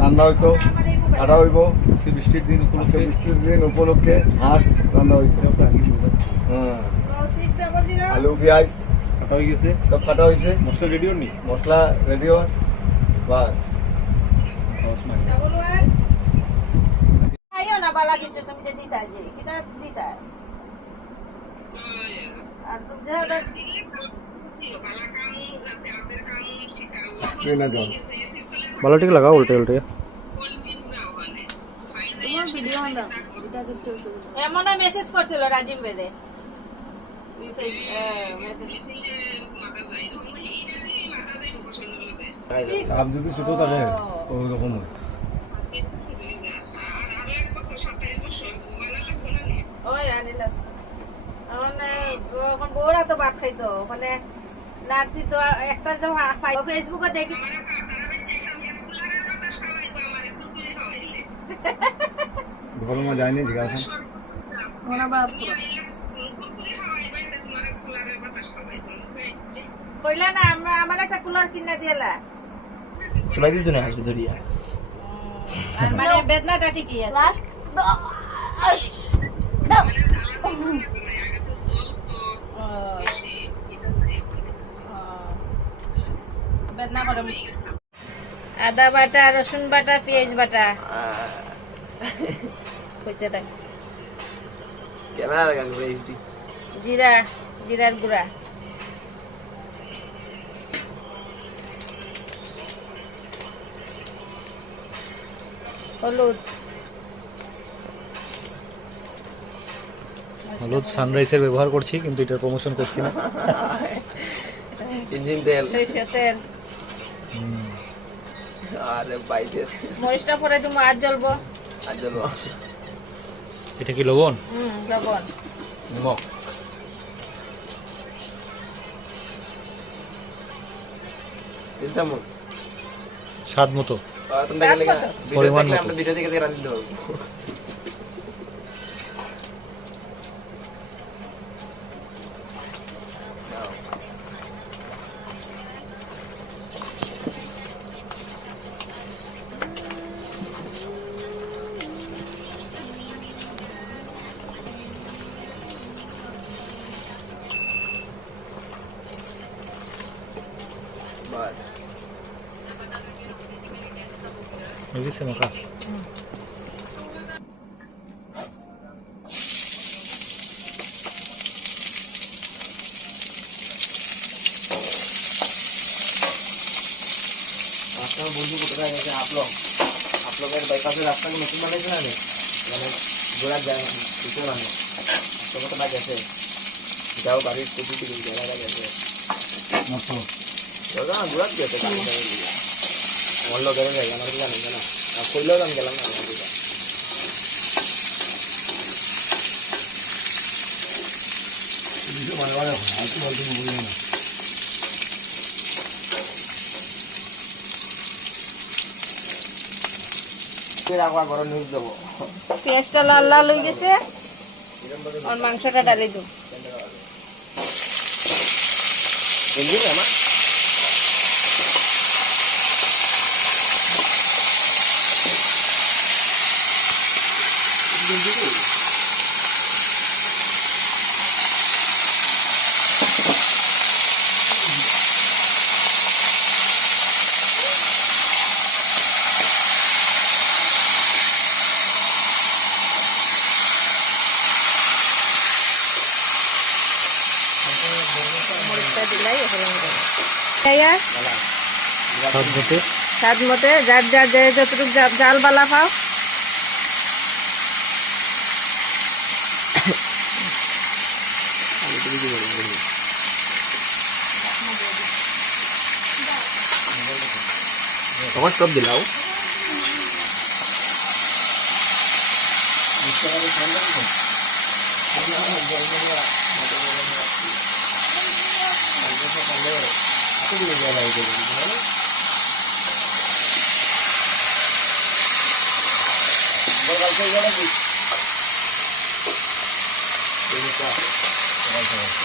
রান্না হইতো, কাটা হইব বৃষ্টির দিন উপলক্ষে হাঁস রান্না হইতো। হ্যাঁ, আলু পেঁয়াজ কাটা হয়ে গেছে, সব কাটা হয়েছে। মশলা রেডিও নি, মশলা রেডিও, বাস। ভালো ঠিক লাগাও উল্টে উল্টে। এমনও মেসেজ করছিল রাজীব বেদে। আপ যদি ছোট থাকে ওরকম বউরা তো ভাত খাইতো মানে নাতি তো একটা ফেসবুকে দেখি ঘরমা যায়নি জিজ্ঞাসা কইলা না আমরা আমার একটা কুলার কিনা দিয়েলা সবাই দিত না হাসি ধরিয়া। আর মানে বেদনাটা ঠিকই আছে। বেদনা করে আদা বাটা, রসুন বাটা, পেঁয়াজ বাটা কইতে থাক। ক্যামেরা লাগান এইচডি। জিরার গুঁড়া, হলুদ, হলুদ সানরাইজের ব্যবহার করছি কিন্তু এটা প্রমোশন করছি না। ইঞ্জিন তেল, সরিষা তেল, আরে বাইরে মরিচটা পরে তুমি আর জ্বলবো। এটা কি লবণ? লবণ, নিমক, তিন চামচ স্বাদ মতো। পরিমাণ মতো। ভিডিও দেখে রান্না দেবো। বাস হয়ে গেছে মাখা। বন্ধু কোথায় গেছে? আপলোকের বাইপাসের রাস্তা নতুন বানাইছে না মানে ঘোরা যায় কিছু না তোমার না গেছে যাও বাড়ির স্কুটি থেকে জায়গা গেছে ঘোরা গেছে আমার লোকের জায়গা আমার জানেন না কইলেও আমি গেলাম না পেঁয়াজটা লাল লাল হয়ে গেছে আর মাংসটা ডালে দেব। স্বাদ মতে যার যার যতটুকু জাল বালা খাও। তোমার সব দিলাও Gracias.